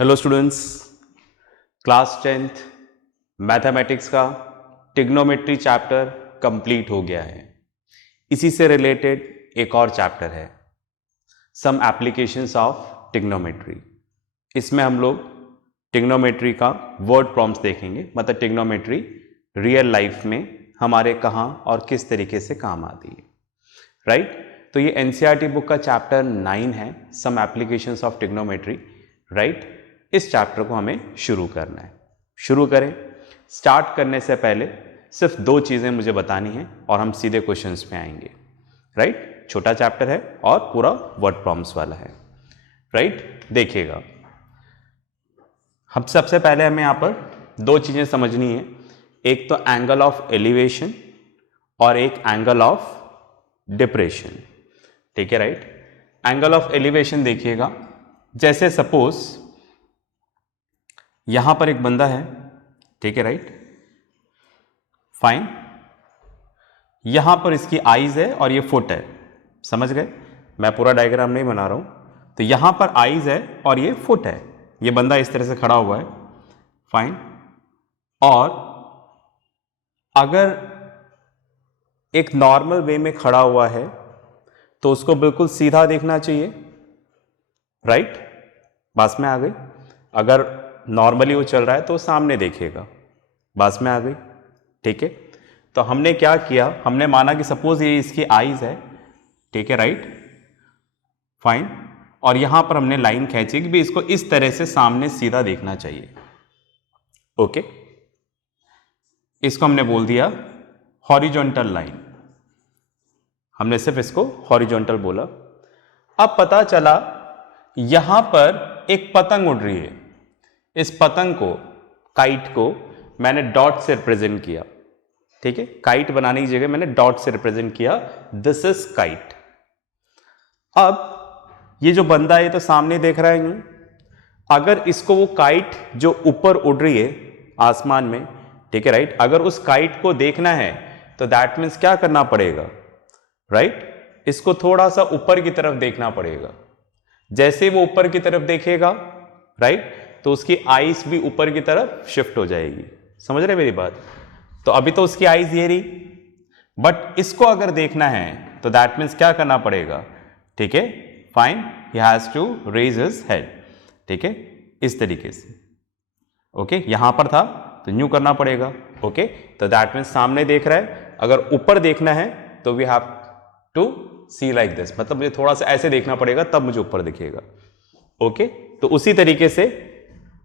Hello students, class 10th mathematics का trigonometry chapter complete हो गया है। इसी से रिलेटेड एक और चैप्टर है सम एप्लीकेशंस ऑफ ट्रिग्नोमेट्री। इसमें हम लोग ट्रिग्नोमेट्री का वर्ड प्रॉम्प्ट्स देखेंगे, मतलब ट्रिग्नोमेट्री रियल लाइफ में हमारे कहाँ और किस तरीके से काम आती है, राइट। तो ये एनसीईआरटी बुक का चैप्टर 9 है, some applications of trigonometry, right. इस चैप्टर को हमें शुरू करना है। शुरू करें। स्टार्ट करने से पहले सिर्फ 2 चीज़ें मुझे बतानी हैं और हम सीधे क्वेश्चंस पे आएंगे, राइट। छोटा चैप्टर है और पूरा वर्ड प्रॉम्प्ट्स वाला है, राइट। देखिएगा, हम सबसे पहले हमें यहाँ पर 2 चीज़ें समझनी है, एक तो एंगल ऑफ एलिवेशन और एक एंगल ऑफ डिप्रेशन, ठीक है, राइट। एंगल ऑफ एलिवेशन देखिएगा, जैसे सपोज यहां पर एक बंदा है, ठीक है, राइट, फाइन। यहां पर इसकी आईज है और ये फुट है, समझ गए। मैं पूरा डायग्राम नहीं बना रहा हूं। तो यहां पर आईज है और ये फुट है, ये बंदा इस तरह से खड़ा हुआ है, फाइन। और अगर एक नॉर्मल वे में खड़ा हुआ है तो उसको बिल्कुल सीधा देखना चाहिए, राइट। बात में आ गई। अगर नॉर्मली वो चल रहा है तो सामने देखेगा, बात में आ गई, ठीक है। तो हमने क्या किया, हमने माना कि सपोज ये इसकी आईज है, ठीक है, राइट, फाइन। और यहां पर हमने लाइन खींची कि भी इसको इस तरह से सामने सीधा देखना चाहिए, ओके। इसको हमने बोल दिया हॉरिजॉन्टल लाइन, हमने सिर्फ इसको हॉरिजॉन्टल बोला। अब पता चला यहां पर एक पतंग उड़ रही है, इस पतंग को, काइट को मैंने डॉट से रिप्रेजेंट किया, ठीक है। काइट बनाने की जगह मैंने डॉट से रिप्रेजेंट किया, दिस इज काइट। अब ये जो बंदा है तो सामने देख रहा है यूं, अगर इसको वो काइट जो ऊपर उड़ रही है आसमान में, ठीक है, राइट, अगर उस काइट को देखना है तो दैट मीन्स क्या करना पड़ेगा, राइट, इसको थोड़ा सा ऊपर की तरफ देखना पड़ेगा। जैसे वो ऊपर की तरफ देखेगा, राइट, तो उसकी आईज भी ऊपर की तरफ शिफ्ट हो जाएगी, समझ रहे मेरी बात। तो अभी तो उसकी आईज ये रही, बट इसको अगर देखना है तो दैट मीन्स क्या करना पड़ेगा, ठीक है, fine. He has to raise his head, ठीक है, इस तरीके से, ओके। यहां पर था तो न्यू करना पड़ेगा, ओके। तो दैट मीन्स सामने देख रहा है, अगर ऊपर देखना है तो we have to see like this, मतलब मुझे थोड़ा सा ऐसे देखना पड़ेगा तब मुझे ऊपर दिखेगा, ओके। तो उसी तरीके से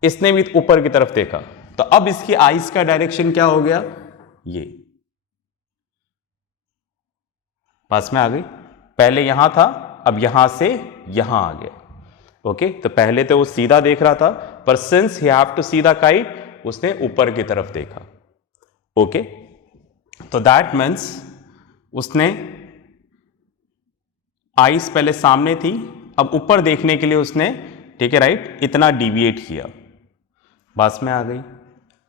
इसने भी ऊपर की तरफ देखा, तो अब इसकी आईज का डायरेक्शन क्या हो गया, ये। पास में आ गई। पहले यहां था, अब यहां से यहां आ गया, ओके। तो पहले तो वो सीधा देख रहा था, पर since he have to see the kite, उसने ऊपर की तरफ देखा, ओके। तो दैट मीन्स उसने आईज पहले सामने थी, अब ऊपर देखने के लिए उसने, ठीक है, राइट, इतना डिविएट किया, बात में आ गई,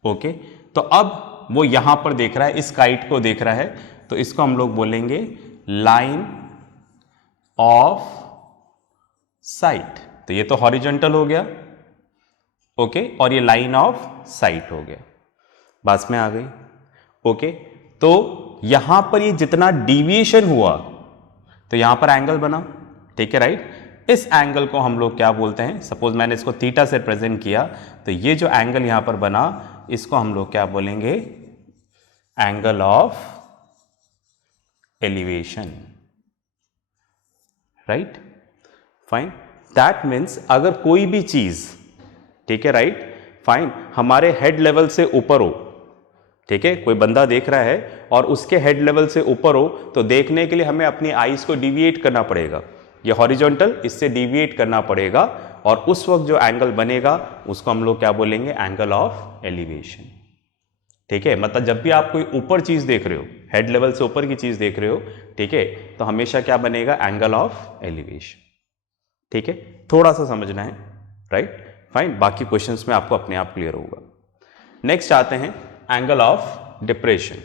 ओके। तो अब वो यहां पर देख रहा है, इस काइट को देख रहा है, तो इसको हम लोग बोलेंगे लाइन ऑफ साइट। तो ये तो हॉरिजॉन्टल हो गया, ओके, और ये लाइन ऑफ साइट हो गया, बात में आ गई, ओके। तो यहां पर ये जितना डिविएशन हुआ तो यहां पर एंगल बना, ठीक है, राइट। इस एंगल को हम लोग क्या बोलते हैं, सपोज मैंने इसको थीटा से प्रेजेंट किया, तो ये जो एंगल यहां पर बना इसको हम लोग क्या बोलेंगे, angle of elevation, right, fine. That means अगर कोई भी चीज, ठीक है, राइट, फाइन, हमारे हेड लेवल से ऊपर हो, ठीक है, कोई बंदा देख रहा है और उसके हेड लेवल से ऊपर हो, तो देखने के लिए हमें अपनी आईज को डिविएट करना पड़ेगा, ये हॉरिजॉन्टल, इससे डिविएट करना पड़ेगा, और उस वक्त जो एंगल बनेगा उसको हम लोग क्या बोलेंगे, एंगल ऑफ एलिवेशन, ठीक है। मतलब जब भी आप कोई ऊपर चीज देख रहे हो, हेड लेवल से ऊपर की चीज देख रहे हो, ठीक है, तो हमेशा क्या बनेगा, एंगल ऑफ एलिवेशन, ठीक है। थोड़ा सा समझना है, राइट, फाइन। बाकी क्वेश्चंस में आपको अपने आप क्लियर होगा। नेक्स्ट आते हैं एंगल ऑफ डिप्रेशन,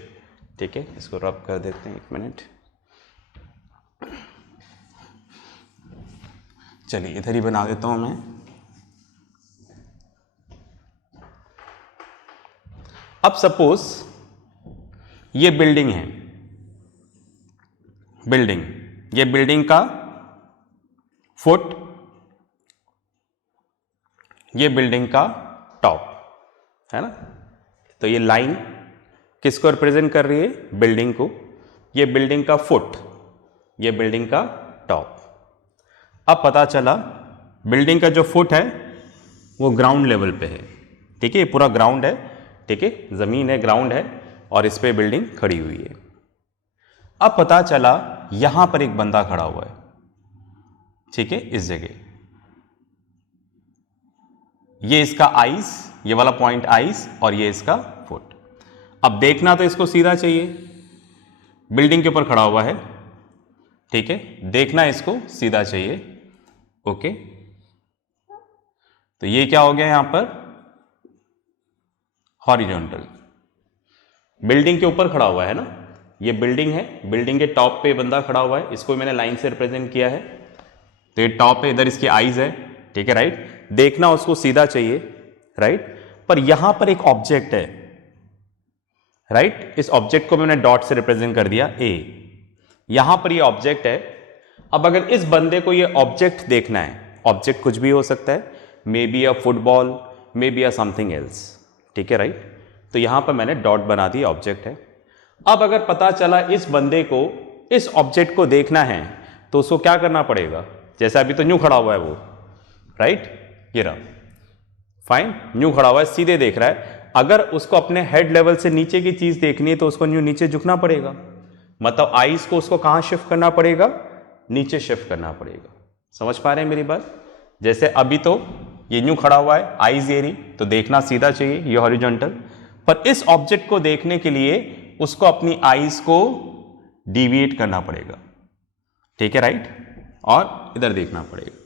ठीक है। इसको रब कर देते हैं, 1 मिनट। चलिए इधर ही बना देता हूं मैं। अब सपोज ये बिल्डिंग है, बिल्डिंग, ये बिल्डिंग का फुट, ये बिल्डिंग का टॉप है ना। तो ये लाइन किसको रिप्रेजेंट कर रही है? बिल्डिंग को। ये बिल्डिंग का फुट, ये बिल्डिंग का टॉप। अब पता चला बिल्डिंग का जो फुट है वो ग्राउंड लेवल पे है, ठीक है, ये पूरा ग्राउंड है, ठीक है, जमीन है, ग्राउंड है, और इस पे बिल्डिंग खड़ी हुई है। अब पता चला यहां पर एक बंदा खड़ा हुआ है, ठीक है, इस जगह, ये इसका आइस, ये वाला पॉइंट आइस, और ये इसका फुट। अब देखना तो इसको सीधा चाहिए, बिल्डिंग के ऊपर खड़ा हुआ है, ठीक है, देखना इसको सीधा चाहिए, ओके। तो ये क्या हो गया यहां पर? हॉरिजॉन्टल। बिल्डिंग के ऊपर खड़ा हुआ है ना, ये बिल्डिंग है, बिल्डिंग के टॉप पे बंदा खड़ा हुआ है, इसको मैंने लाइन से रिप्रेजेंट किया है। तो ये टॉप है, इधर इसकी आईज है, ठीक है, राइट। देखना उसको सीधा चाहिए, राइट। पर यहां पर एक ऑब्जेक्ट है, राइट, इस ऑब्जेक्ट को मैंने डॉट से रिप्रेजेंट कर दिया, ए। यहां पर ये ऑब्जेक्ट है। अब अगर इस बंदे को ये ऑब्जेक्ट देखना है, ऑब्जेक्ट कुछ भी हो सकता है, may be a football, may be a something else, ठीक है, राइट। तो यहां पर मैंने डॉट बना दिया, ऑब्जेक्ट है। अब अगर पता चला इस बंदे को इस ऑब्जेक्ट को देखना है तो उसको क्या करना पड़ेगा? जैसे अभी तो न्यू खड़ा हुआ है वो, राइट, ये रहा, फाइन, न्यू खड़ा हुआ है, सीधे देख रहा है। अगर उसको अपने हेड लेवल से नीचे की चीज देखनी है तो उसको न्यू नीचे झुकना पड़ेगा, मतलब आईज को उसको कहां शिफ्ट करना पड़ेगा? नीचे शिफ्ट करना पड़ेगा। समझ पा रहे हैं मेरी बात? जैसे अभी तो ये न्यू खड़ा हुआ है, आईज ये रही, तो देखना सीधा चाहिए, ये हॉरिजॉन्टल। पर इस ऑब्जेक्ट को देखने के लिए उसको अपनी आईज को डिविएट करना पड़ेगा, ठीक है, राइट, और इधर देखना पड़ेगा।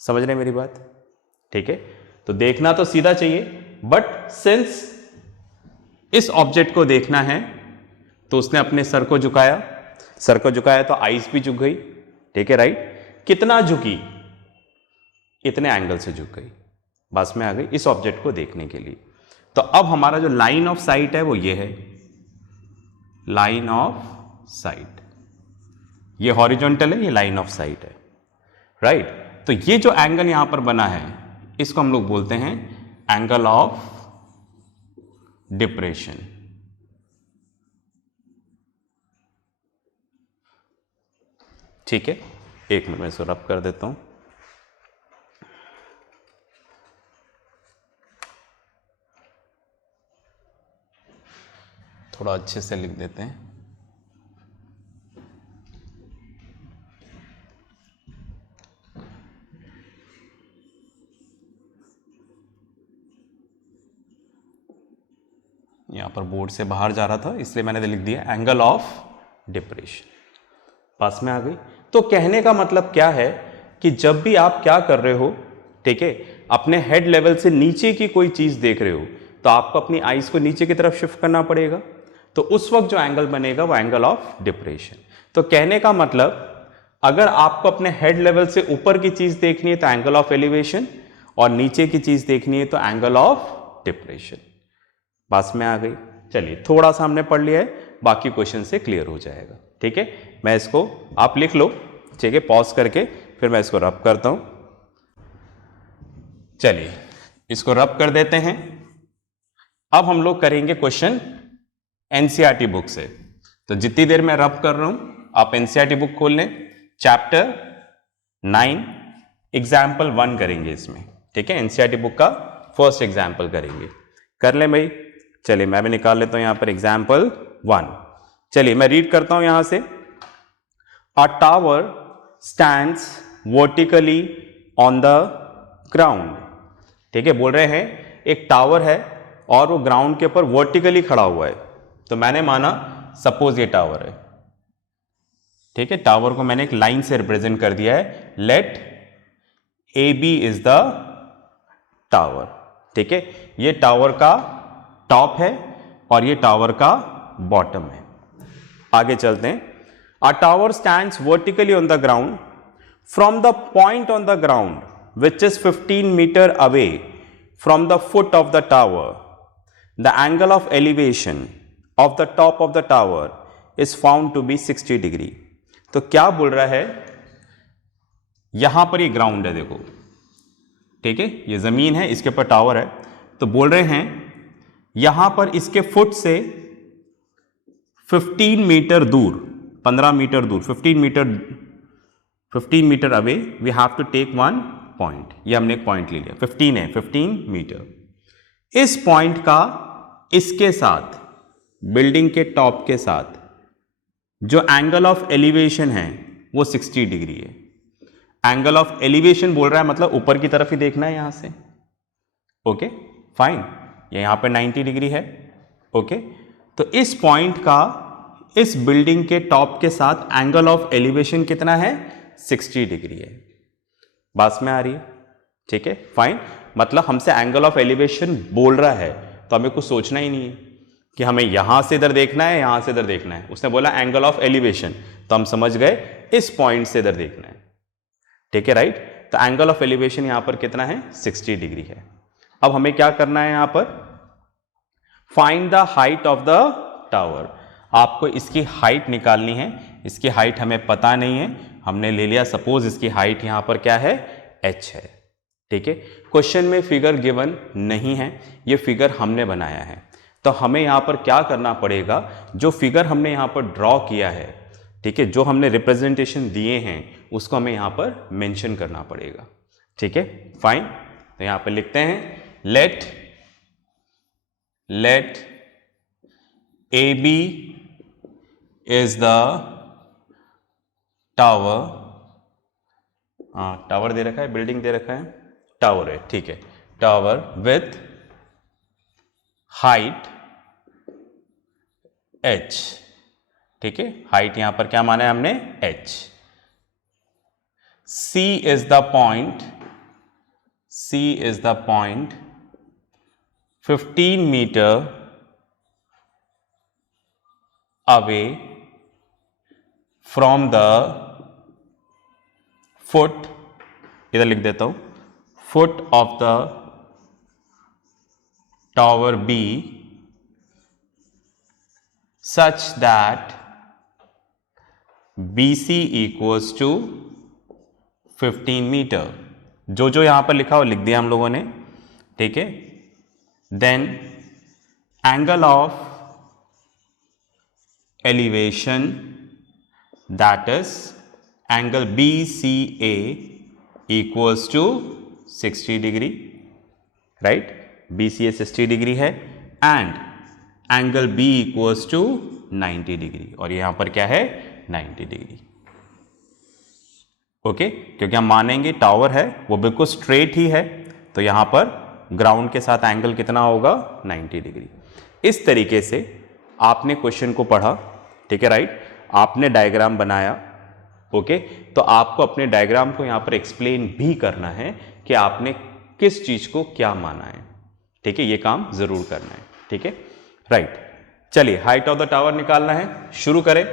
समझ रहे हैं मेरी बात? ठीक है, तो देखना तो सीधा चाहिए, बट सिंस इस ऑब्जेक्ट को देखना है तो उसने अपने सर को झुकाया, सर को झुकाया तो आईज भी झुक गई, ठीक है, राइट। कितना झुकी? इतने एंगल से झुक गई, बस में आ गई इस ऑब्जेक्ट को देखने के लिए। तो अब हमारा जो लाइन ऑफ साइट है वो ये है, लाइन ऑफ साइट, ये हॉरिजॉन्टल है, ये लाइन ऑफ साइट है, राइट। तो ये जो एंगल यहां पर बना है इसको हम लोग बोलते हैं एंगल ऑफ डिप्रेशन। ठीक है, एक मिनट में इसको रब कर देता हूं। थोड़ा अच्छे से लिख देते हैं। यहां पर बोर्ड से बाहर जा रहा था इसलिए मैंने लिख दिया एंगल ऑफ डिप्रेशन। पास में आ गई। तो कहने का मतलब क्या है कि जब भी आप क्या कर रहे हो, ठीक है, अपने हेड लेवल से नीचे की कोई चीज देख रहे हो तो आपको अपनी आईज को नीचे की तरफ शिफ्ट करना पड़ेगा, तो उस वक्त जो एंगल बनेगा वो एंगल ऑफ डिप्रेशन। तो कहने का मतलब अगर आपको अपने हेड लेवल से ऊपर की चीज देखनी है तो एंगल ऑफ एलिवेशन, और नीचे की चीज देखनी है तो एंगल ऑफ डिप्रेशन। पास में आ गई। चलिए थोड़ा सा हमने पढ़ लिया है, बाकी क्वेश्चन से क्लियर हो जाएगा, ठीक है। मैं इसको आप लिख लो, ठीक है, पॉज करके फिर मैं इसको रब करता हूं। चलिए इसको रब कर देते हैं। अब हम लोग करेंगे क्वेश्चन एनसीईआरटी बुक से। तो जितनी देर मैं रब कर रहा हूं आप एनसीईआरटी बुक खोल लें, चैप्टर 9 एग्जाम्पल 1 करेंगे इसमें, ठीक है। एनसीईआरटी बुक का फर्स्ट एग्जाम्पल करेंगे, कर लें भाई। चलिए मैं भी निकाल लेता हूं यहां पर एग्जाम्पल 1। चलिए मैं रीड करता हूं यहां से। अ tower stands vertically on the ground, ठीक है, बोल रहे हैं एक टावर है और वो ग्राउंड के ऊपर वर्टिकली खड़ा हुआ है। तो मैंने माना सपोज ये टावर है, ठीक है, टावर को मैंने एक लाइन से रिप्रेजेंट कर दिया है, let A B is the tower, ठीक है। ये टावर का टॉप है और ये टावर का बॉटम है। आगे चलते हैं। A tower stands vertically on the ground from the point on the ground which is 15 metre away from the foot of the tower, the angle of elevation of the top of the tower is found to be 60 degree. तो क्या बोल रहा है, यहां पर ये ground है, देखो ठीक है, ये जमीन है, इसके ऊपर टावर है। तो बोल रहे हैं यहां पर इसके फुट से 15 मीटर दूर, 15 मीटर दूर, 15 metre away we have to take one point. ये हमने एक पॉइंट ले लिया, 15 है, 15 मीटर। इस पॉइंट का इसके साथ, बिल्डिंग के टॉप के साथ जो एंगल ऑफ एलिवेशन है वो 60 डिग्री है। एंगल ऑफ एलिवेशन बोल रहा है मतलब ऊपर की तरफ ही देखना है यहां से। ओके फाइन, ये यहां पे 90 डिग्री है। ओके, तो इस पॉइंट का इस बिल्डिंग के टॉप के साथ एंगल ऑफ एलिवेशन कितना है, 60 डिग्री है। बात में आ रही है? ठीक है फाइन, मतलब हमसे एंगल ऑफ एलिवेशन बोल रहा है तो हमें कुछ सोचना ही नहीं है कि हमें यहां से इधर देखना है, यहां से इधर देखना है। उसने बोला एंगल ऑफ एलिवेशन, तो हम समझ गए इस पॉइंट से इधर देखना है। ठीक है राइट, तो एंगल ऑफ एलिवेशन यहां पर कितना है, 60 डिग्री है। अब हमें क्या करना है, यहां पर find the height of the tower. आपको इसकी हाइट निकालनी है। इसकी हाइट हमें पता नहीं है, हमने ले लिया सपोज इसकी हाइट यहां पर क्या है, h है। ठीक है, क्वेश्चन में फिगर गिवन नहीं है, ये फिगर हमने बनाया है। तो हमें यहां पर क्या करना पड़ेगा, जो फिगर हमने यहां पर ड्रॉ किया है, ठीक है, जो हमने रिप्रेजेंटेशन दिए हैं उसको हमें यहां पर मेंशन करना पड़ेगा। ठीक है फाइन, तो यहां पर लिखते हैं let AB is the tower, tower दे रखा है, बिल्डिंग दे रखा है, टावर है, ठीक है, टावर विथ हाइट h। ठीक है, हाइट यहां पर क्या माना है हमने, h। C is the point 15 metre away from the foot, इधर लिख देता हूं, foot of the tower B such that BC equals to 15 metre. जो जो यहां पर लिखा हो लिख दिया हम लोगों ने। ठीक है, then angle of elevation, that is angle BCA equals to 60 degree, right, BCA 60 degree है and angle B equals to 90 degree, और यहां पर क्या है, 90 डिग्री। ओके, क्योंकि हम मानेंगे टावर है वो बिल्कुल स्ट्रेट ही है, तो यहां पर ग्राउंड के साथ एंगल कितना होगा, 90 डिग्री। इस तरीके से आपने क्वेश्चन को पढ़ा, ठीक है राइट, आपने डायग्राम बनाया। ओके, तो आपको अपने डायग्राम को यहां पर एक्सप्लेन भी करना है कि आपने किस चीज को क्या माना है। ठीक है, ये काम जरूर करना है। ठीक है राइट, चलिए हाइट ऑफ द टावर निकालना है, शुरू करें।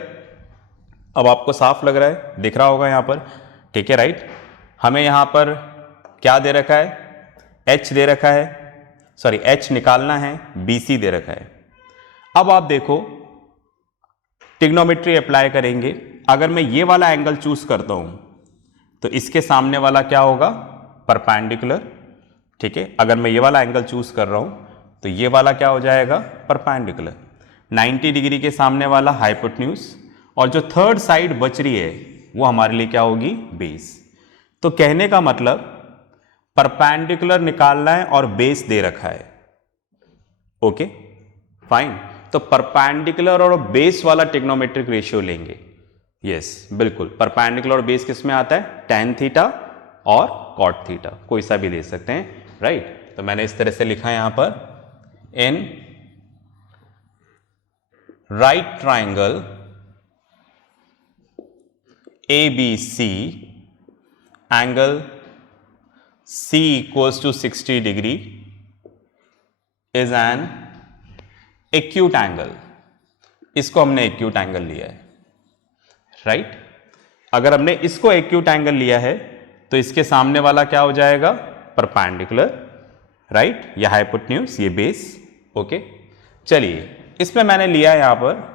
अब आपको साफ लग रहा है, दिख रहा होगा यहां पर। ठीक है राइट, हमें यहां पर क्या दे रखा है, h दे रखा है, सॉरी h निकालना है, BC दे रखा है। अब आप देखो ट्रिग्नोमेट्री अप्लाई करेंगे। अगर मैं ये वाला एंगल चूज करता हूं तो इसके सामने वाला क्या होगा, परपेंडिकुलर। ठीक है, अगर मैं ये वाला एंगल चूज कर रहा हूं तो ये वाला क्या हो जाएगा, परपेंडिकुलर। 90 डिग्री के सामने वाला हाइपोटेन्यूज, और जो थर्ड साइड बच रही है वो हमारे लिए क्या होगी, बेस। तो कहने का मतलब परपेंडिकुलर निकालना है और बेस दे रखा है। ओके फाइन, तो परपेंडिकुलर और बेस वाला ट्रिग्नोमेट्रिक रेशियो लेंगे। यस बिल्कुल, परपेंडिकुलर और बेस किस में आता है, tan थीटा और cot थीटा, कोई सा भी ले सकते हैं राइट। तो मैंने इस तरह से लिखा है यहां पर, इन right triangle ABC angle C equals to 60 degree is an acute angle. इसको हमने एक्यूट एंगल लिया है राइट। अगर हमने इसको एक्यूट एंगल लिया है तो इसके सामने वाला क्या हो जाएगा, परपेंडिकुलर, राइट, यह हाइपोटेन्यूज, ये बेस। ओके, चलिए इसमें मैंने लिया यहां पर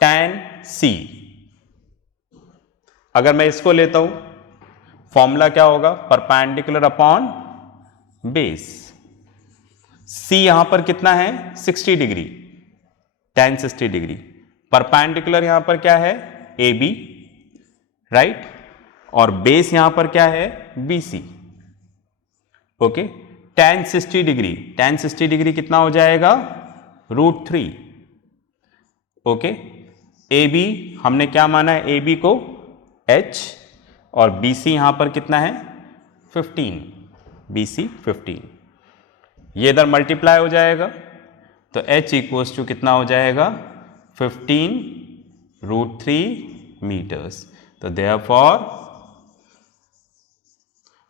tan C। अगर मैं इसको लेता हूं, फॉर्मूला क्या होगा, परपेंडिकुलर अपॉन बेस। C यहां पर कितना है, 60 डिग्री, tan 60 डिग्री। परपेंडिकुलर यहां पर क्या है, AB, राइट, और बेस यहां पर क्या है, BC। Okay, tan 60 degree, tan 60 degree कितना हो जाएगा, √3। ओके, AB हमने क्या माना है, AB को H, और BC यहां पर कितना है, 15, BC 15। ये इधर मल्टीप्लाई हो जाएगा, तो H इक्वल्स टू कितना हो जाएगा, 15 √3 मीटर्स। तो therefore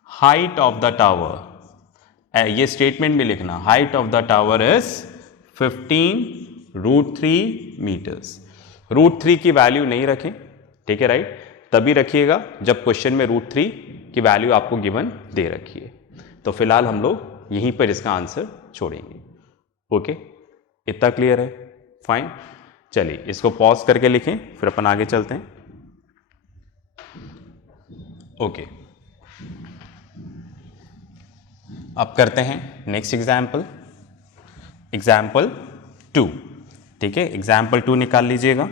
height of the tower, ये स्टेटमेंट भी लिखना, height of the tower is 15 √3 metres. √3 की वैल्यू नहीं रखें, ठीक है, राइट, तभी रखिएगा जब क्वेश्चन में √3 की वैल्यू आपको गिवन दे रखी है। तो फिलहाल हम लोग यहीं पर इसका आंसर छोड़ेंगे। ओके, इतना क्लियर है, फाइन। चलिए इसको पॉज करके लिखें, फिर अपन आगे चलते हैं। ओके, अब करते हैं नेक्स्ट एग्जाम्पल, एग्जाम्पल 2। ठीक है, एग्जाम्पल 2 निकाल लीजिएगा।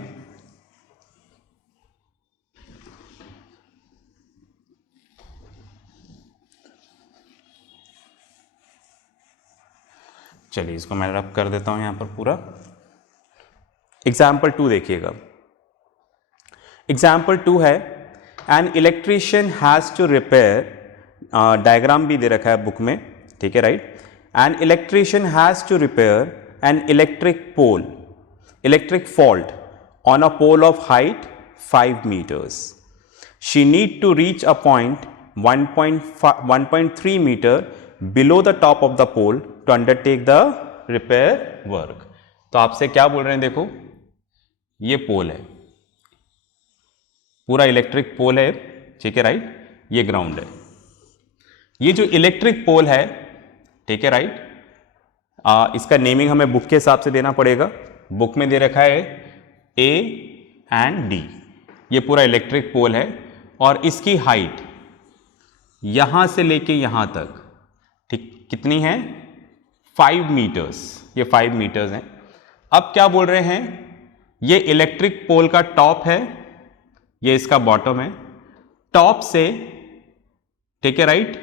चलिए इसको मैं रब कर देता हूं यहां पर पूरा। एग्जाम्पल 2 देखिएगा। एग्जाम्पल 2 है, an electrician has to repair, diagram भी दे रखा है बुक में, ठीक है, right. An electrician has to repair an electric fault on a pole of height 5 meters. She need to reach a point 1.3 meter below the top of the pole to undertake the repair work. तो आपसे क्या बोल रहे हैं, देखो ये पोल है, पूरा इलेक्ट्रिक पोल है, ठीक है, राइट, ये ग्राउंड है। ये जो इलेक्ट्रिक पोल है, ठीक है, राइट, इसका नेमिंग हमें बुक के हिसाब से देना पड़ेगा। बुक में दे रखा है A एंड D। ये पूरा इलेक्ट्रिक पोल है और इसकी हाइट यहां से लेके यहां तक, ठीक, कितनी है, 5 meters। ये 5 meters हैं। अब क्या बोल रहे हैं, ये इलेक्ट्रिक पोल का टॉप है, ये इसका बॉटम है। टॉप से, ठीक है, राइट,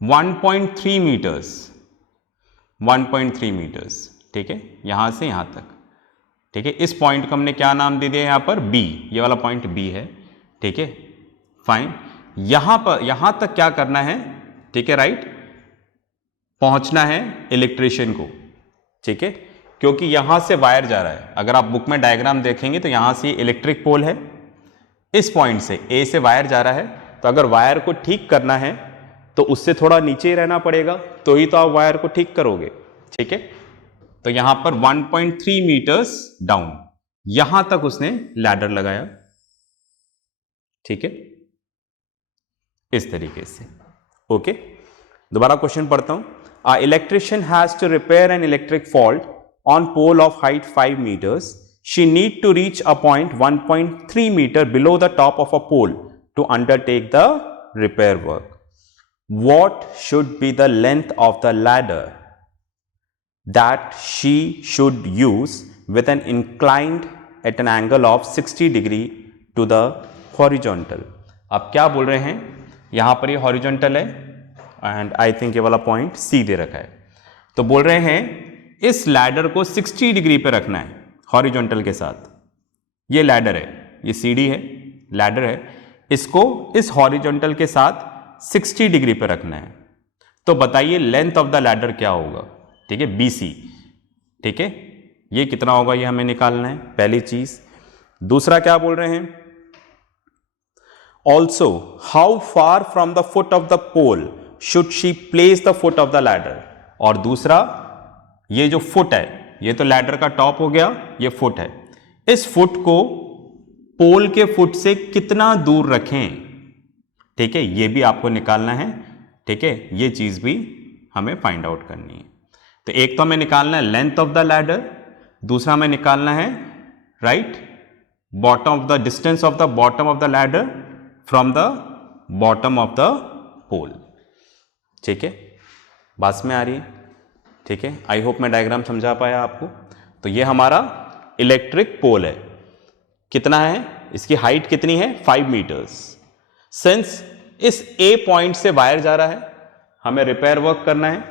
1.3 meters, 1.3 meters, ठीक है, यहां से यहां तक, ठीक है। इस पॉइंट को हमने क्या नाम दे दिया यहां पर, B, ये वाला पॉइंट B है, ठीक है, फाइन। यहां पर, यहां तक क्या करना है, ठीक है, राइट, पहुंचना है इलेक्ट्रिशियन को, ठीक है, क्योंकि यहां से वायर जा रहा है। अगर आप बुक में डायग्राम देखेंगे तो यहां से इलेक्ट्रिक पोल है, इस पॉइंट से A से वायर जा रहा है, तो अगर वायर को ठीक करना है तो उससे थोड़ा नीचे ही रहना पड़ेगा, तो ही तो आप वायर को ठीक करोगे, ठीक है। तो यहां पर 1.3 meters डाउन, यहां तक उसने लैडर लगाया, ठीक है, इस तरीके से। ओके, दोबारा क्वेश्चन पढ़ता हूं। A electrician has to repair an electric fault on pole of height 5 meters. She need to reach a point 1.3 meter below the top of a pole to undertake the repair work. What should be the length of the ladder that she should use with an inclined at an angle of 60 degree to the horizontal? अब क्या बोल रहे हैं, यहां पर ये horizontal है and I think ये वाला पॉइंट C दे रखा है। तो बोल रहे हैं इस लैडर को 60 डिग्री पे रखना है हॉरिजॉन्टल के साथ। ये लैडर है, ये CD है, लैडर है, इसको इस हॉरिजॉन्टल के साथ 60 डिग्री पे रखना है। तो बताइए लेंथ ऑफ द लैडर क्या होगा, ठीक है, BC, ठीक है, ये कितना होगा, ये हमें निकालना है, पहली चीज। दूसरा क्या बोल रहे हैं, also how far from the foot of the pole should she place the foot of the ladder. और दूसरा, ये जो फुट है, ये तो लैडर का टॉप हो गया, ये फुट है, इस फुट को पोल के फुट से कितना दूर रखें, ठीक है, ये भी आपको निकालना है, ठीक है, ये चीज भी हमें फाइंड आउट करनी है। तो एक तो हमें निकालना है लेंथ ऑफ द लैडर, दूसरा हमें निकालना है right bottom of the distance of the bottom of the ladder from the bottom of the pole. ठीक है, बात में आ रही है? ठीक है, आई होप मैं डायग्राम समझा पाया आपको। तो ये हमारा इलेक्ट्रिक पोल है, कितना है, इसकी हाइट कितनी है, 5 मीटर्स। सिंस इस ए पॉइंट से वायर जा रहा है, हमें रिपेयर वर्क करना है,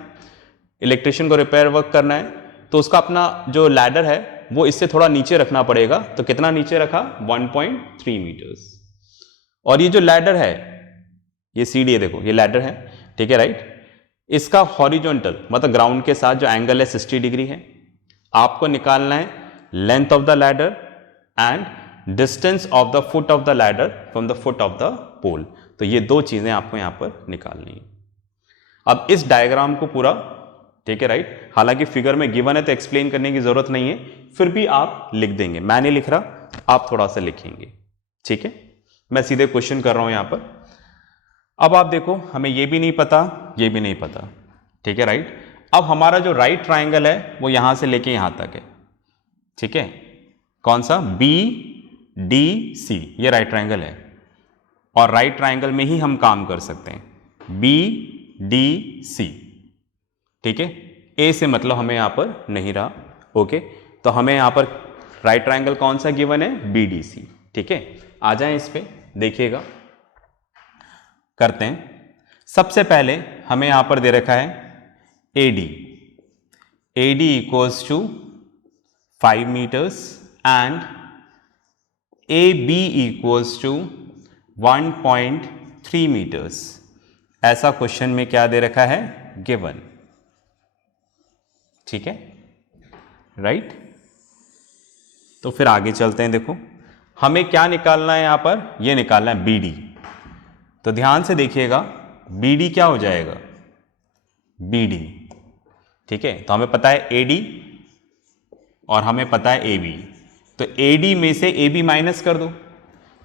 इलेक्ट्रिशियन को रिपेयर वर्क करना है, तो उसका अपना जो लैडर है वो इससे थोड़ा नीचे रखना पड़ेगा। तो कितना नीचे रखा, 1.3 मीटर्स। और ये जो लैडर है, ये सीढ़ी है, देखो ये लैडर है, ठीक है राइट। इसका हॉरिजॉन्टल मतलब ग्राउंड के साथ जो एंगल है 60 डिग्री है। आपको निकालना है length of the ladder and distance of the foot of the ladder from the foot of the pole. तो ये दो चीजें आपको यहां पर निकालनी है। अब इस डायग्राम को पूरा, ठीक है राइट, हालांकि फिगर में गिवन है तो एक्सप्लेन करने की जरूरत नहीं है, फिर भी आप लिख देंगे, मैं नहीं लिख रहा, आप थोड़ा सा लिखेंगे। ठीक है, मैं सीधे क्वेश्चन कर रहा हूं यहां पर। अब आप देखो, हमें ये भी नहीं पता, ये भी नहीं पता, ठीक है राइट। अब हमारा जो राइट ट्राइंगल है वो यहां से लेके यहां तक है, ठीक है, कौन सा, BDC, ये राइट ट्राइंगल है, और राइट ट्राइंगल में ही हम काम कर सकते हैं, BDC, ठीक है। ए से मतलब हमें यहां पर नहीं रहा, ओके। तो हमें यहां पर राइट ट्राइंगल कौन सा गिवन है, BDC, ठीक है। आ जाएं इस पे, देखिएगा, करते हैं। सबसे पहले हमें यहां पर दे रखा है AD equals to 5 meters and AB equals to 1.3 meters. ऐसा क्वेश्चन में क्या दे रखा है, गिवन, ठीक है राइट। तो फिर आगे चलते हैं। देखो हमें क्या निकालना है, यहां पर ये निकालना है BD। तो ध्यान से देखिएगा, BD क्या हो जाएगा, BD, ठीक है। तो हमें पता है AD और हमें पता है AB। तो AD में से AB माइनस कर दो,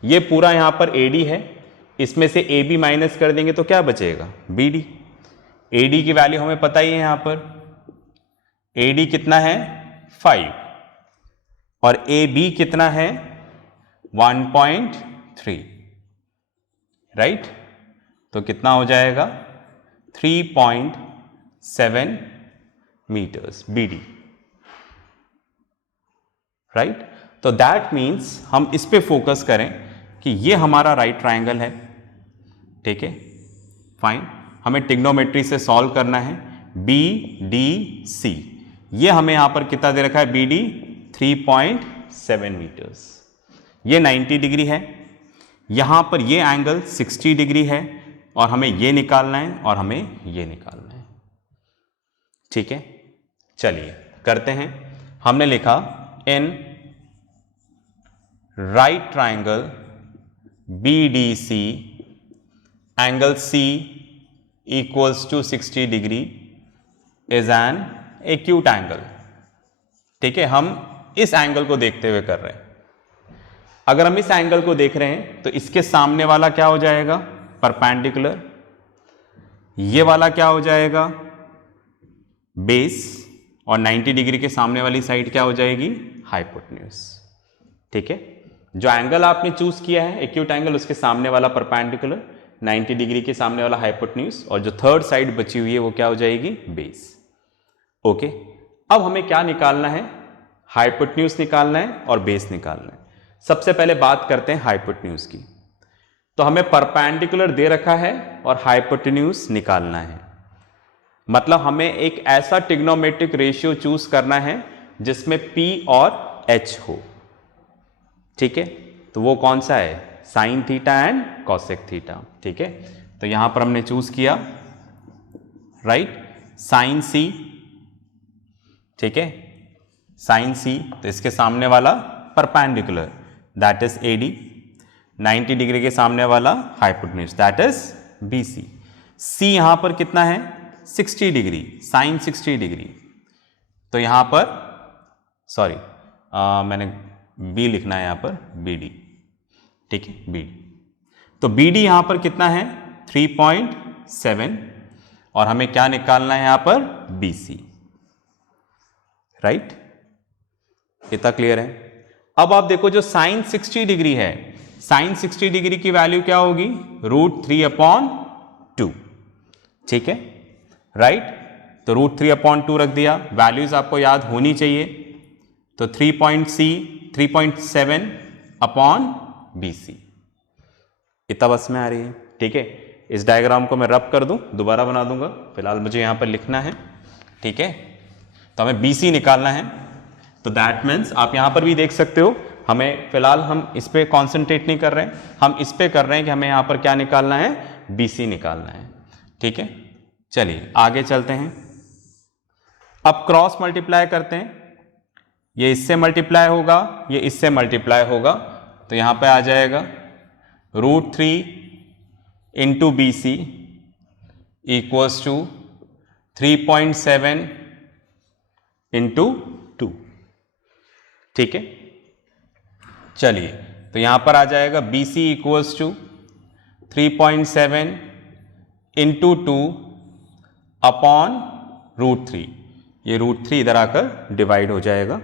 ये पूरा यहां पर AD है, इसमें से AB माइनस कर देंगे तो क्या बचेगा, BD। AD की वैल्यू हमें पता ही है, यहां पर AD कितना है, 5, और AB कितना है, 1.3, राइट। तो कितना हो जाएगा, 3.7 मीटर्स BD, राइट। तो दैट मीन्स हम इस पे फोकस करें कि ये हमारा राइट ट्राइंगल है, ठीक है, फाइन। हमें ट्रिग्नोमेट्री से सॉल्व करना है, BDC, ये हमें यहां पर कितना दे रखा है, BD 3.7 मीटर्स। ये 90 डिग्री है, यहां पर ये एंगल 60 डिग्री है, और हमें ये निकालना है और हमें ये निकालना है, ठीक है। चलिए करते हैं। हमने लिखा in right triangle BDC angle C equals to 60 degree is an acute angle, ठीक है। हम इस एंगल को देखते हुए कर रहे हैं। अगर हम इस एंगल को देख रहे हैं तो इसके सामने वाला क्या हो जाएगा, परपेंडिकुलर, ये वाला क्या हो जाएगा, बेस, और 90 डिग्री के सामने वाली साइड क्या हो जाएगी, हाइपोटेन्यूज, ठीक है। जो एंगल आपने चूज किया है एक्यूट एंगल, उसके सामने वाला परपेंडिकुलर, 90 डिग्री के सामने वाला हाइपोटेन्यूज, और जो थर्ड साइड बची हुई है वो क्या हो जाएगी, बेस, ओके। अब हमें क्या निकालना है, हाइपोटेन्यूज निकालना है और बेस निकालना है। सबसे पहले बात करते हैं हाइपोटेन्यूज की। तो हमें परपेंडिकुलर दे रखा है और हाइपोटेन्यूज निकालना है, मतलब हमें एक ऐसा ट्रिग्नोमेट्रिक रेशियो चूज करना है जिसमें P और H हो, ठीक है। तो वो कौन सा है, sine theta and cosec theta, ठीक है। तो यहां पर हमने चूज किया राइट साइन C, ठीक है, साइन C। तो इसके सामने वाला perpendicular that is AD, 90 degree के सामने वाला hypotenuse that is BC। C यहां पर कितना है, 60 डिग्री, साइन 60 डिग्री। तो यहां पर सॉरी मैंने B लिखना है यहां पर, BD, ठीक है, BD। तो BD यहां पर कितना है, 3.7, और हमें क्या निकालना है यहां पर, BC, राइट। इतना क्लियर है। अब आप देखो जो साइन 60 डिग्री है, साइन 60 डिग्री की वैल्यू क्या होगी, √3/2, ठीक है, राइट। तो √3/2 रख दिया, वैल्यूज आपको याद होनी चाहिए। तो 3.7/BC, इतना बस में आ रही है, ठीक है। इस डायग्राम को मैं रब कर दूं, दोबारा बना दूंगा, फिलहाल मुझे यहां पर लिखना है, ठीक है। तो हमें BC निकालना है। तो दैट मीन्स आप यहां पर भी देख सकते हो, हमें फिलहाल हम इस पे कॉन्सेंट्रेट नहीं कर रहे हैं, हम इस पे कर रहे हैं कि हमें यहां पर क्या निकालना है, BC निकालना है, ठीक है। चलिए आगे चलते हैं। अब क्रॉस मल्टीप्लाई करते हैं, ये इससे मल्टीप्लाई होगा, ये इससे मल्टीप्लाई होगा, तो यहां पे आ जाएगा √3 into BC equals to 3.7 into 2, ठीक है। चलिए तो यहां पर आ जाएगा BC equals to 3.7 into 2 upon √3, ये √3 इधर आकर डिवाइड हो जाएगा।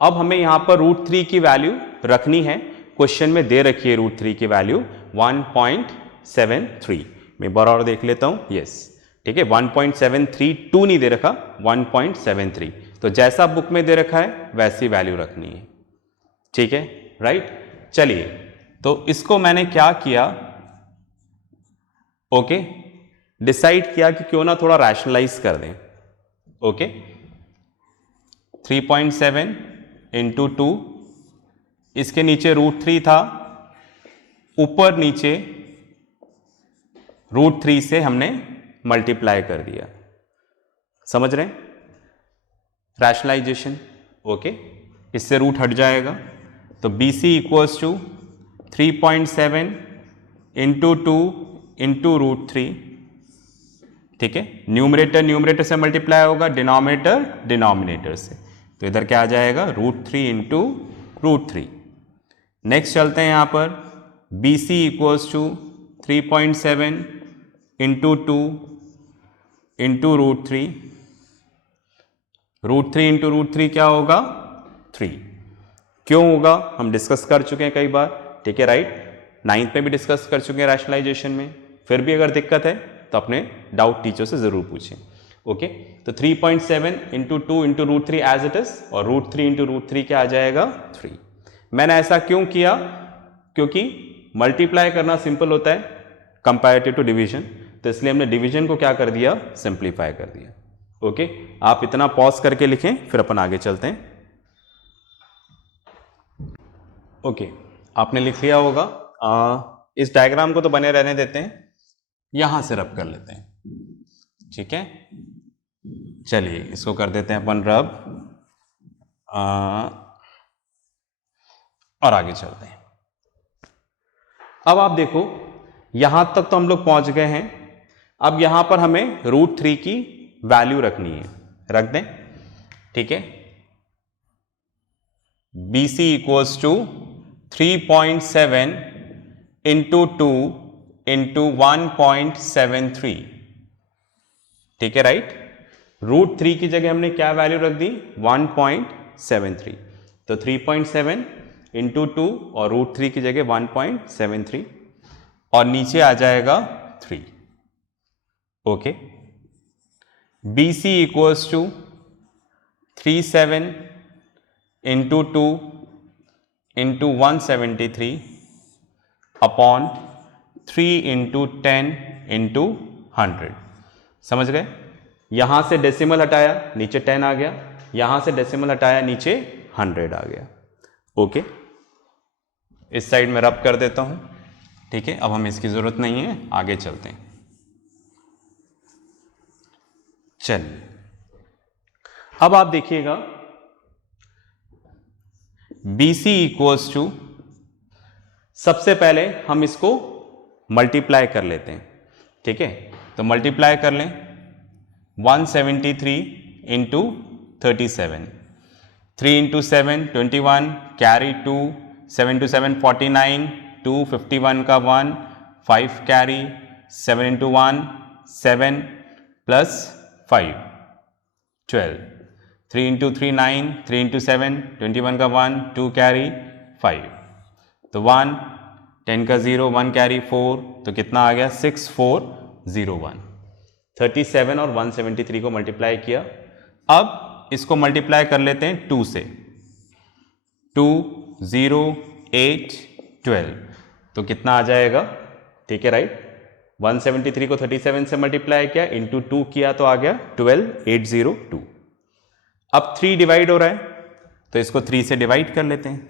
अब हमें यहां पर √3 की वैल्यू रखनी है, क्वेश्चन में दे रखी है √3 की वैल्यू 1.73, मैं बार और देख लेता हूं, यस, ठीक है, 1.732 नहीं दे रखा, 1.73, तो जैसा बुक में दे रखा है वैसी वैल्यू रखनी है, ठीक है, राइट। चलिए तो इसको मैंने क्या किया, ओके, डिसाइड किया कि क्यों ना थोड़ा रैशनलाइज कर दें, ओके। 3.7 इंटू 2, इसके नीचे √3 था, ऊपर नीचे √3 से हमने मल्टीप्लाई कर दिया, समझ रहे हैं, रैशनलाइजेशन, ओके। इससे रूट हट जाएगा, तो BC equals to 3.7 into 2 into √3, ठीक है। न्यूमरेटर न्यूमरेटर से मल्टीप्लाई होगा, डिनोमिनेटर डिनोमिनेटर से, तो इधर क्या आ जाएगा, √3 इंटू √3। नेक्स्ट चलते हैं यहां पर, BC equals to 3.7 into 2 into √3, √3 into √3 क्या होगा, 3, क्यों होगा हम डिस्कस कर चुके हैं कई बार, ठीक है, राइट। 9th में भी डिस्कस कर चुके हैं रैशनलाइजेशन में, फिर भी अगर दिक्कत है तो अपने डाउट टीचर से जरूर पूछें, ओके। तो 3.7 into 2 into √3 as it is, और √3 इंटू √3 क्या आ जाएगा, 3। मैंने ऐसा क्यों किया, क्योंकि मल्टीप्लाई करना सिंपल होता है कंपैरेटिव टू डिवीजन, तो इसलिए हमने डिवीजन को क्या कर दिया, सिंप्लीफाई कर दिया, ओके। आप इतना पॉज करके लिखें, फिर अपन आगे चलते हैं, ओके। आपने लिख लिया होगा, इस डायग्राम को तो बने रहने देते हैं, यहां से रब कर लेते हैं, ठीक है। चलिए इसको कर देते हैं अपन रब, और आगे चलते हैं। अब आप देखो यहां तक तो हम लोग पहुंच गए हैं, अब यहां पर हमें √3 की वैल्यू रखनी है, रख दें, ठीक है। BC equals to 3.7 into 2 into 1.73, ठीक है, राइट। √3 की जगह हमने क्या वैल्यू रख दी, 1.73, तो 3.7 इंटू 2 और √3 की जगह 1.73, और नीचे आ जाएगा 3, okay. BC equals to 3.7 into 2 into 173 upon 3 into 10 into 100, समझ गए। यहां से डेसिमल हटाया, नीचे 10 आ गया, यहां से डेसिमल हटाया, नीचे 100 आ गया, ओके। इस साइड में रब कर देता हूं, ठीक है। अब हमें इसकी जरूरत नहीं है, आगे चलते हैं। चलिए अब आप देखिएगा, BC इक्वल्स टू, सबसे पहले हम इसको मल्टीप्लाई कर लेते हैं, ठीक है। तो मल्टीप्लाई कर लें, 173 इंटू 37, 3 इंटू 7 21, कैरी 2, 7 इंटू 7 49, 2 51 का 1, 5 carry, 7 into 1 7, plus 5 12, 3 into 3 9, 3 into 7 21 का 1, 2 कैरी 5, तो 1, 10 का 0, 1 कैरी 4, तो कितना आ गया 6401। 37 और 173 को मल्टीप्लाई किया। अब इसको मल्टीप्लाई कर लेते हैं 2 से, 2 0 8 12, तो कितना आ जाएगा, ठीक है राइट। 173 को 37 से मल्टीप्लाई किया, इंटू 2 किया तो आ गया 12802। अब 3 डिवाइड हो रहा है तो इसको 3 से डिवाइड कर लेते हैं,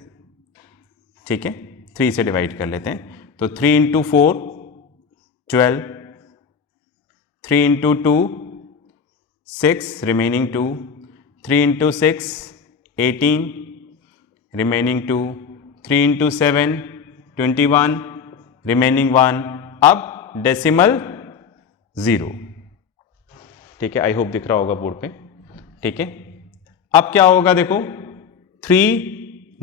ठीक है 3 से डिवाइड कर लेते हैं, तो 3 into 4 12, 3 into 2 6 remaining 2, 3 into 6 18 remaining 2, 3 into 7 21 remaining 1। अब डेसिमल 0, ठीक है, आई होप दिख रहा होगा बोर्ड पे, ठीक है। अब क्या होगा देखो 3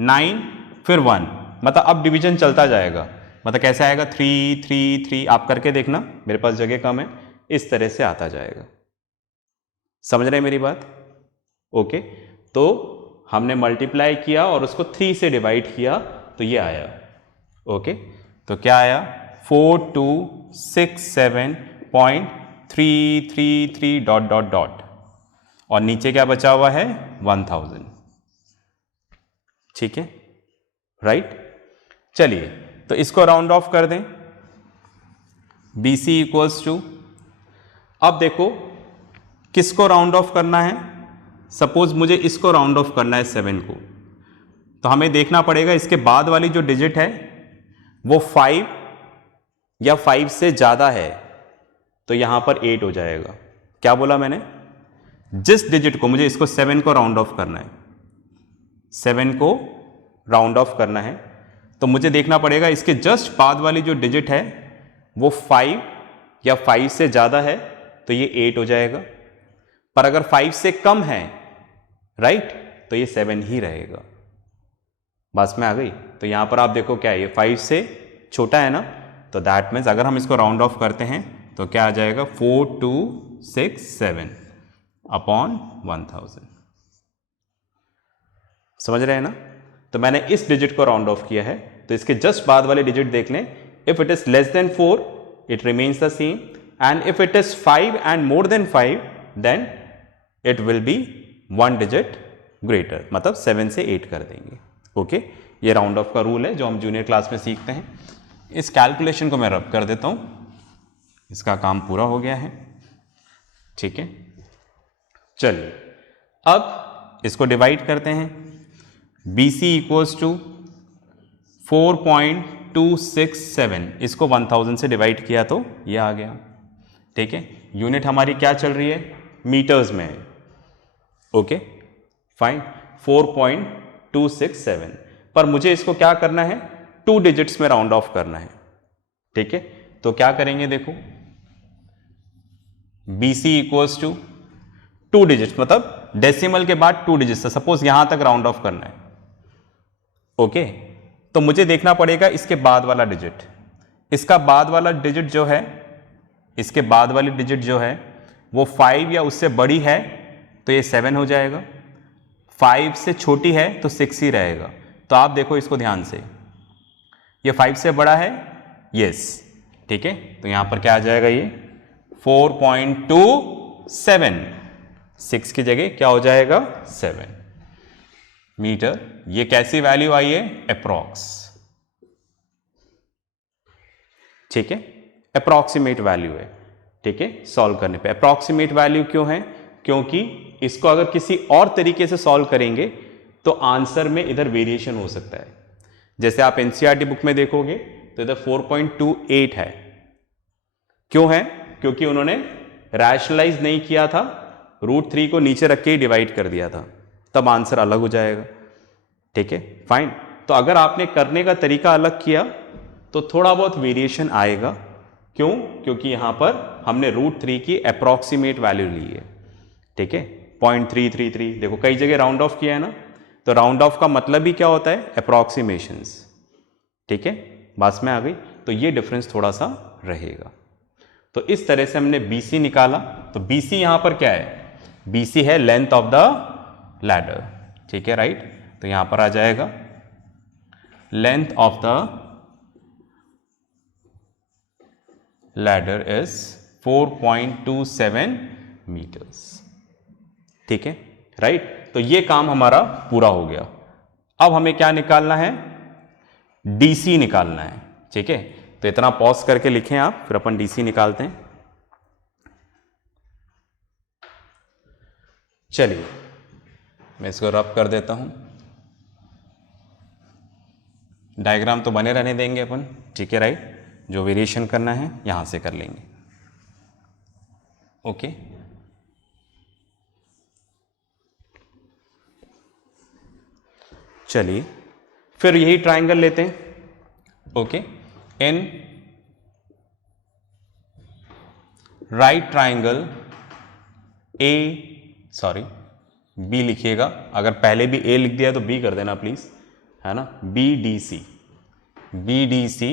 9 फिर 1, मतलब अब डिवीजन चलता जाएगा, मतलब कैसे आएगा 3 3 3, आप करके देखना, मेरे पास जगह कम है, इस तरह से आता जाएगा। समझ रहे हैं मेरी बात? ओके, तो हमने मल्टीप्लाई किया और उसको 3 से डिवाइड किया तो ये आया। ओके, तो क्या आया 4267.333 डॉट डॉट डॉट, और नीचे क्या बचा हुआ है 1000, ठीक है राइट। चलिए तो इसको राउंड ऑफ कर दें, BC इक्वल्स टू, अब देखो किसको राउंड ऑफ करना है, सपोज मुझे इसको राउंड ऑफ करना है 7 को, तो हमें देखना पड़ेगा इसके बाद वाली जो डिजिट है वो 5 या 5 से ज्यादा है, तो यहां पर 8 हो जाएगा। क्या बोला मैंने, जिस डिजिट को, मुझे इसको 7 को राउंड ऑफ करना है, 7 को राउंड ऑफ करना है, तो मुझे देखना पड़ेगा इसके जस्ट बाद वाली जो डिजिट है वो 5 या 5 से ज्यादा है, तो ये 8 हो जाएगा, पर अगर 5 से कम है राइट, तो ये 7 ही रहेगा। बस में आ गई। तो यहां पर आप देखो क्या है, ये 5 से छोटा है ना, तो दैट मीन्स अगर हम इसको राउंड ऑफ करते हैं तो क्या आ जाएगा 4267 अपॉन 1000। समझ रहे हैं ना? तो मैंने इस डिजिट को राउंड ऑफ किया है, तो इसके जस्ट बाद वाले डिजिट देख लें, if it is less than 4 it remains the same, and if it is 5 and more than 5 then it will be 1 digit greater, मतलब 7 से 8 कर देंगे। ओके, ये राउंड ऑफ का रूल है जो हम जूनियर क्लास में सीखते हैं। इस कैलकुलेशन को मैं रब कर देता हूं, इसका काम पूरा हो गया है, ठीक है। चलिए अब इसको डिवाइड करते हैं, BC इक्वल्स टू 4.267, इसको 1000 से डिवाइड किया तो ये आ गया, ठीक है। यूनिट हमारी क्या चल रही है, मीटर्स में है। ओके फाइन, 4.267, पर मुझे इसको क्या करना है 2 डिजिट्स में राउंड ऑफ करना है, ठीक है। तो क्या करेंगे देखो, BC इक्वल्स टू 2 डिजिट्स, मतलब डेसिमल के बाद 2 डिजिट्स, सपोज यहां तक राउंड ऑफ करना है। ओके, तो मुझे देखना पड़ेगा इसके बाद वाला डिजिट, इसका बाद वाला डिजिट जो है, इसके बाद वाली डिजिट जो है वो 5 या उससे बड़ी है तो ये 7 हो जाएगा, 5 से छोटी है तो 6 ही रहेगा। तो आप देखो इसको ध्यान से, ये 5 से बड़ा है, यस, ठीक है, तो यहां पर क्या आ जाएगा, ये 4.27, 6 की जगह क्या हो जाएगा 7 मीटर। ये कैसी वैल्यू आई है, अप्रॉक्स, ठीक है, अप्रॉक्सीमेट वैल्यू है, ठीक है। सॉल्व करने पे अप्रॉक्सीमेट वैल्यू क्यों है, क्योंकि इसको अगर किसी और तरीके से सॉल्व करेंगे तो आंसर में इधर वेरिएशन हो सकता है। जैसे आप एनसीईआरटी बुक में देखोगे तो इधर 4.28 है, क्यों है, क्योंकि उन्होंने रैशनलाइज नहीं किया था, √3 को नीचे रख के ही डिवाइड कर दिया था, तब आंसर अलग हो जाएगा, ठीक है फाइन। तो अगर आपने करने का तरीका अलग किया तो थोड़ा बहुत वेरिएशन आएगा, क्यों, क्योंकि यहां पर हमने √3 की अप्रॉक्सीमेट वैल्यू ली है, ठीक है, 0.333, देखो कई जगह राउंड ऑफ किया है ना, तो राउंड ऑफ का मतलब ही क्या होता है, अप्रॉक्सीमेशंस, ठीक है, बात में आ गई। तो ये डिफरेंस थोड़ा सा रहेगा। तो इस तरह से हमने BC निकाला। तो BC यहां पर क्या है, BC है लेंथ ऑफ द लैडर, ठीक है, राइट। तो यहां पर आ जाएगा length of the ladder is 4.27 meters, ठीक है, राइट। तो ये काम हमारा पूरा हो गया। अब हमें क्या निकालना है, DC निकालना है, ठीक है। तो इतना पॉज करके लिखें आप, फिर अपन DC निकालते हैं। चलिए मैं इसको रब कर देता हूं। डायग्राम तो बने रहने देंगे अपन, ठीक है, राइट। जो वेरिएशन करना है यहां से कर लेंगे, ओके। चलिए फिर यही ट्राइंगल लेते हैं, okay. In right triangle B लिखिएगा। अगर पहले भी ए लिख दिया तो बी कर देना प्लीज, है ना। BDC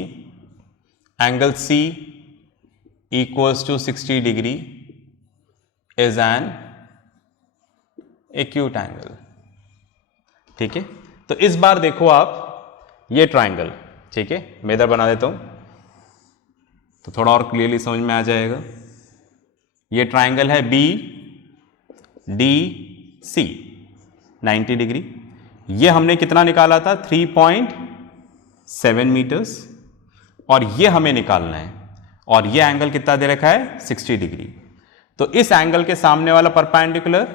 angle C equals to 60 degree is an acute angle, ठीक है। तो इस बार देखो आप ये ट्राइंगल, ठीक है, मैं इधर बना देता हूं तो थोड़ा और क्लियरली समझ में आ जाएगा। ये ट्राइंगल है BDC 90 डिग्री। ये हमने कितना निकाला था, 3.7 मीटर्स, और ये हमें निकालना है, और ये एंगल कितना दे रखा है, 60 डिग्री। तो इस एंगल के सामने वाला परपेंडिकुलर,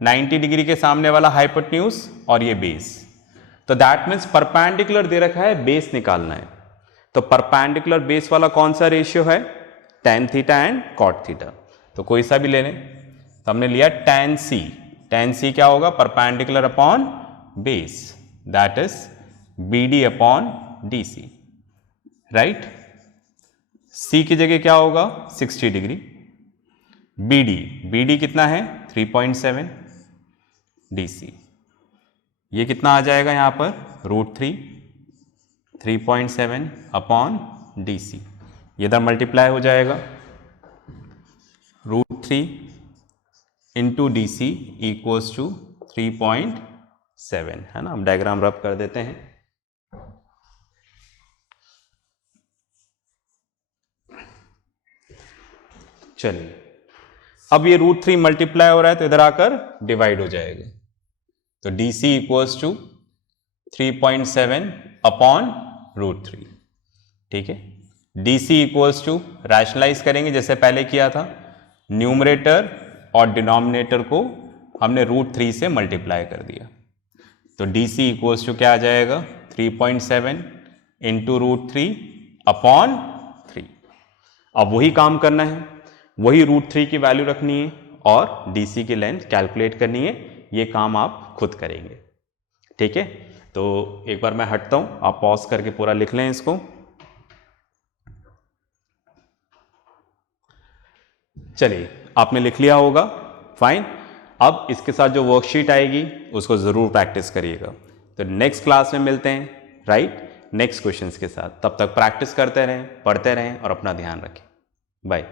90 डिग्री के सामने वाला हाइपोटेन्यूज, और ये बेस। तो दैट मीन्स परपेंडिकुलर दे रखा है, बेस निकालना है। तो परपेंडिकुलर बेस वाला कौन सा रेशियो है, tan theta and cot theta. तो कोई सा भी ले लें। तो हमने लिया tan C। tan C क्या होगा, perpendicular upon base, that is BD upon DC, right. C की जगह क्या होगा, 60 डिग्री। BD कितना है, 3.7। DC ये कितना आ जाएगा यहां पर, √3, 3.7 अपॉन DC। ये इधर मल्टीप्लाई हो जाएगा, √3 इंटू DC इक्वल्स टू 3.7, है ना। हम डायग्राम रब कर देते हैं। चलिए अब ये √3 मल्टीप्लाई हो रहा है तो इधर आकर डिवाइड हो जाएगा। तो DC इक्वल्स टू 3.7 अपॉन √3, ठीक है। DC इक्वल्स टू, रैशनलाइज करेंगे जैसे पहले किया था, न्यूमरेटर और डिनोमिनेटर को हमने √3 से मल्टीप्लाई कर दिया। तो DC इक्वल्स टू क्या आ जाएगा, 3.7 इंटू √3 अपॉन 3। अब वही काम करना है, वही √3 की वैल्यू रखनी है और DC की लेंथ कैलकुलेट करनी है। ये काम आप खुद करेंगे, ठीक है। तो एक बार मैं हटता हूं, आप पॉज करके पूरा लिख लें इसको। चलिए आपने लिख लिया होगा, फाइन। अब इसके साथ जो वर्कशीट आएगी उसको जरूर प्रैक्टिस करिएगा। तो नेक्स्ट क्लास में मिलते हैं, राइट, नेक्स्ट क्वेश्चंस के साथ। तब तक प्रैक्टिस करते रहें, पढ़ते रहें और अपना ध्यान रखें। बाय।